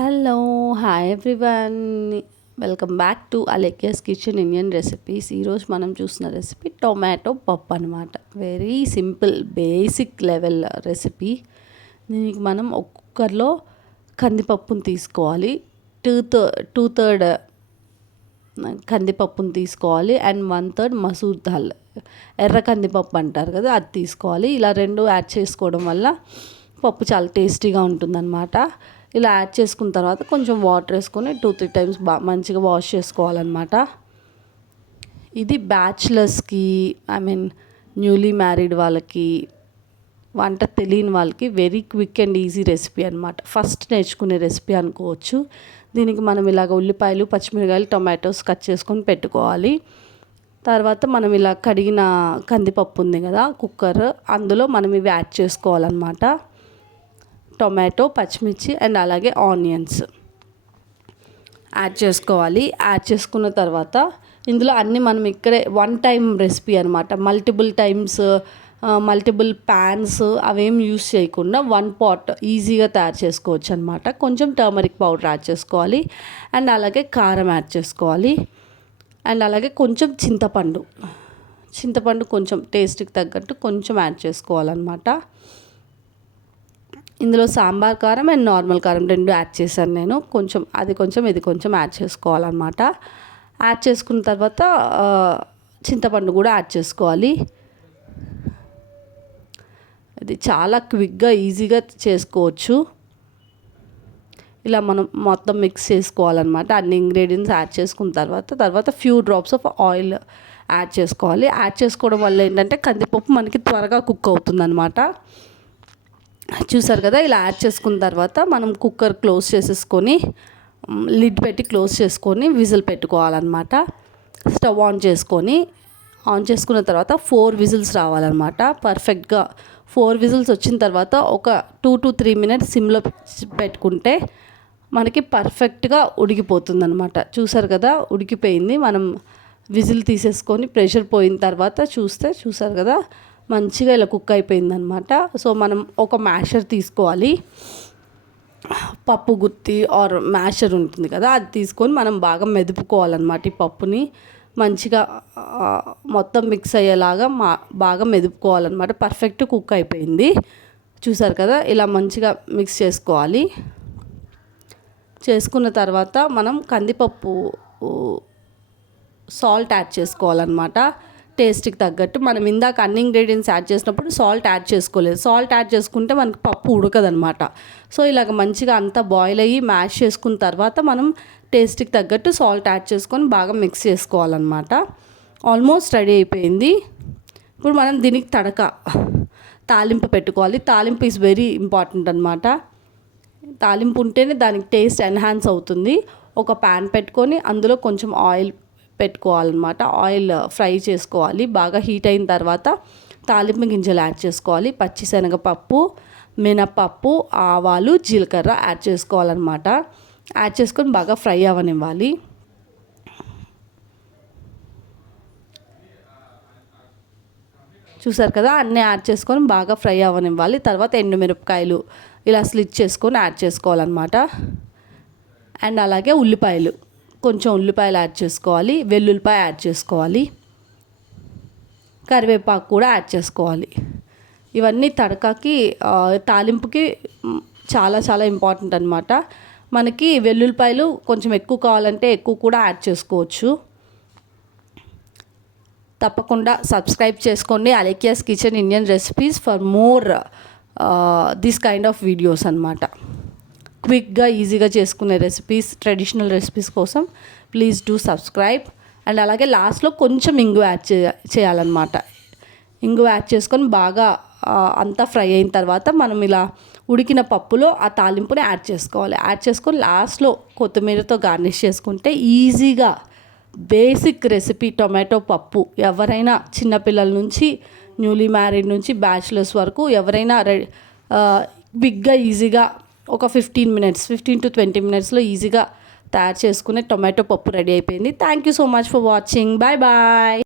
Hello hi everyone, welcome back to Alekya's kitchen Indian recipes. ఈరోజు మనం చూసిన రెసిపీ టొమాటో పప్పు అనమాట. Very simple basic level recipe. దీనికి మనం కుక్కర్లో కందిపప్పును తీసుకోవాలి. టూ థర్డ్ కందిపప్పును తీసుకోవాలి అండ్ 1/3 మసూర్ దాల్, ఎర్ర కందిపప్పు అంటారు కదా, అది తీసుకోవాలి. ఇలా రెండు యాడ్ చేసుకోవడం వల్ల పప్పు చాలా టేస్టీగా ఉంటుందన్నమాట. ఇలా యాడ్ చేసుకున్న తర్వాత కొంచెం వాటర్ వేసుకొని 2-3 టైమ్స్ మంచిగా వాష్ చేసుకోవాలన్నమాట. ఇది బ్యాచులర్స్కి, న్యూలీ మ్యారీడ్ వాళ్ళకి, వంట తెలియని వాళ్ళకి very quick and easy recipe అనమాట. ఫస్ట్ నేర్చుకునే రెసిపీ అనుకోవచ్చు. దీనికి మనం ఇలాగ ఉల్లిపాయలు, పచ్చిమిరకాయలు, టొమాటోస్ కట్ చేసుకొని పెట్టుకోవాలి. తర్వాత మనం ఇలా కడిగిన కందిపప్పు ఉంది కదా కుక్కర్, అందులో మనం ఇవి యాడ్ చేసుకోవాలన్నమాట. టొమాటో, పచ్చిమిర్చి అండ్ అలాగే ఆనియన్స్ యాడ్ చేసుకోవాలి. యాడ్ చేసుకున్న తర్వాత ఇందులో అన్నీ మనం ఇక్కడే వన్ టైం రెసిపీ అనమాట. మల్టిపుల్ ప్యాన్స్ అవేం యూస్ చేయకుండా వన్ పాట్ ఈజీగా తయారు చేసుకోవచ్చు అనమాట. కొంచెం టర్మరిక్ పౌడర్ యాడ్ చేసుకోవాలి అండ్ అలాగే కారం యాడ్ చేసుకోవాలి అండ్ అలాగే కొంచెం చింతపండు కొంచెం టేస్ట్కి తగ్గట్టు కొంచెం యాడ్ చేసుకోవాలన్నమాట. ఇందులో సాంబార్ కారం అండ్ నార్మల్ కారం రెండు యాడ్ చేశాను నేను. ఇది కొంచెం యాడ్ చేసుకోవాలన్నమాట. యాడ్ చేసుకున్న తర్వాత చింతపండు కూడా యాడ్ చేసుకోవాలి. ఇది చాలా క్విక్గా ఈజీగా చేసుకోవచ్చు. ఇలా మనం మొత్తం మిక్స్ చేసుకోవాలన్నమాట. అన్ని ఇంగ్రీడియంట్స్ యాడ్ చేసుకున్న తర్వాత few drops of oil add చేసుకోవాలి. యాడ్ చేసుకోవడం వల్ల ఏంటంటే కందిపప్పు మనకి త్వరగా కుక్ అవుతుందన్నమాట. చూసారు కదా, ఇలా యాడ్ చేసుకున్న తర్వాత మనం కుక్కర్ క్లోజ్ చేసేసుకొని లిడ్ పెట్టి క్లోజ్ చేసుకొని విజిల్ పెట్టుకోవాలన్నమాట. స్టవ్ ఆన్ చేసుకున్న తర్వాత 4 విజిల్స్ రావాలన్నమాట. పర్ఫెక్ట్గా 4 విజిల్స్ వచ్చిన తర్వాత ఒక 2 to 3 మినిట్స్ సిమ్లో పెట్టుకుంటే మనకి పర్ఫెక్ట్గా ఉడికిపోతుంది అనమాట. చూసారు కదా, ఉడికిపోయింది. మనం విజిల్ తీసేసుకొని ప్రెషర్ పోయిన తర్వాత చూసారు కదా, మంచిగా ఇలా కుక్ అయిపోయిందనమాట. సో మనం ఒక మ్యాషర్ తీసుకోవాలి. పప్పు గుత్తి ఆర్ మ్యాషర్ ఉంటుంది కదా, అది తీసుకొని మనం బాగా మెదుపుకోవాలన్నమాట. ఈ పప్పుని మంచిగా మొత్తం మిక్స్ అయ్యేలాగా బాగా మెదుపుకోవాలన్నమాట. పర్ఫెక్ట్ కుక్ అయిపోయింది. చూసారు కదా, ఇలా మంచిగా మిక్స్ చేసుకోవాలి. చేసుకున్న తర్వాత మనం కందిపప్పు సాల్ట్ యాడ్ చేసుకోవాలన్నమాట. టేస్ట్కి తగ్గట్టు. మనం ఇందాక అన్ని ఇంగ్రీడియంట్స్ యాడ్ చేసినప్పుడు సాల్ట్ యాడ్ చేసుకోలేదు. సాల్ట్ యాడ్ చేసుకుంటే మనకి పప్పు ఉడకదనమాట. సో ఇలాగ మంచిగా అంతా బాయిల్ అయ్యి మ్యాష్ చేసుకున్న తర్వాత మనం టేస్ట్కి తగ్గట్టు సాల్ట్ యాడ్ చేసుకొని బాగా మిక్స్ చేసుకోవాలన్నమాట. ఆల్మోస్ట్ రెడీ అయిపోయింది. ఇప్పుడు మనం దీనికి తాలింపు పెట్టుకోవాలి. తాలింపు ఈజ్ వెరీ ఇంపార్టెంట్ అనమాట. తాలింపు ఉంటేనే దానికి టేస్ట్ ఎన్హాన్స్ అవుతుంది. ఒక ప్యాన్ పెట్టుకొని అందులో కొంచెం ఆయిల్ పెట్టుకోవాలన్నమాట. ఆయిల్ ఫ్రై చేసుకోవాలి. బాగా హీట్ అయిన తర్వాత తాలింపు గింజలు యాడ్ చేసుకోవాలి. పచ్చిశనగపప్పు, మినపప్పు, ఆవాలు, జీలకర్ర యాడ్ చేసుకోవాలన్నమాట. యాడ్ చేసుకొని బాగా ఫ్రై అవ్వనివ్వాలి. చూసారు కదా, అన్నీ యాడ్ చేసుకొని బాగా ఫ్రై అవ్వనివ్వాలి. తర్వాత ఎండుమిరపకాయలు ఇలా స్లిట్ చేసుకొని యాడ్ చేసుకోవాలన్నమాట. అండ్ అలాగే కొంచెం ఉల్లిపాయలు యాడ్ చేసుకోవాలి. వెల్లుల్లిపాయ యాడ్ చేసుకోవాలి. కరివేపాకు కూడా యాడ్ చేసుకోవాలి. ఇవన్నీ తాలింపుకి చాలా చాలా ఇంపార్టెంట్ అనమాట. మనకి వెల్లుల్లిపాయలు కొంచెం ఎక్కువ కావాలంటే ఎక్కువ కూడా యాడ్ చేసుకోవచ్చు. తప్పకుండా సబ్స్క్రైబ్ చేసుకోండి Alekya's kitchen Indian recipes for more this kind of videos అనమాట. క్విక్గా ఈజీగా చేసుకునే రెసిపీస్, ట్రెడిషనల్ రెసిపీస్ కోసం ప్లీజ్ డూ సబ్స్క్రైబ్. అండ్ అలాగే లాస్ట్లో కొంచెం ఇంగు యాడ్ చేయాలన్నమాట. ఇంగు యాడ్ చేసుకొని బాగా అంతా ఫ్రై అయిన తర్వాత మనం ఇలా ఉడికిన పప్పులో ఆ తాలింపుని యాడ్ చేసుకోవాలి. యాడ్ చేసుకొని లాస్ట్లో కొత్తిమీరతో గార్నిష్ చేసుకుంటే ఈజీగా బేసిక్ రెసిపీ టొమాటో పప్పు. ఎవరైనా చిన్నపిల్లల నుంచి న్యూలీ మ్యారీడ్ నుంచి బ్యాచులర్స్ వరకు ఎవరైనా క్విక్గా ఈజీగా ఒక 15 to 20 మినిట్స్లో ఈజీగా తయారు చేసుకునే టొమాటో పప్పు రెడీ అయిపోయింది. Thank you so much for watching. Bye bye.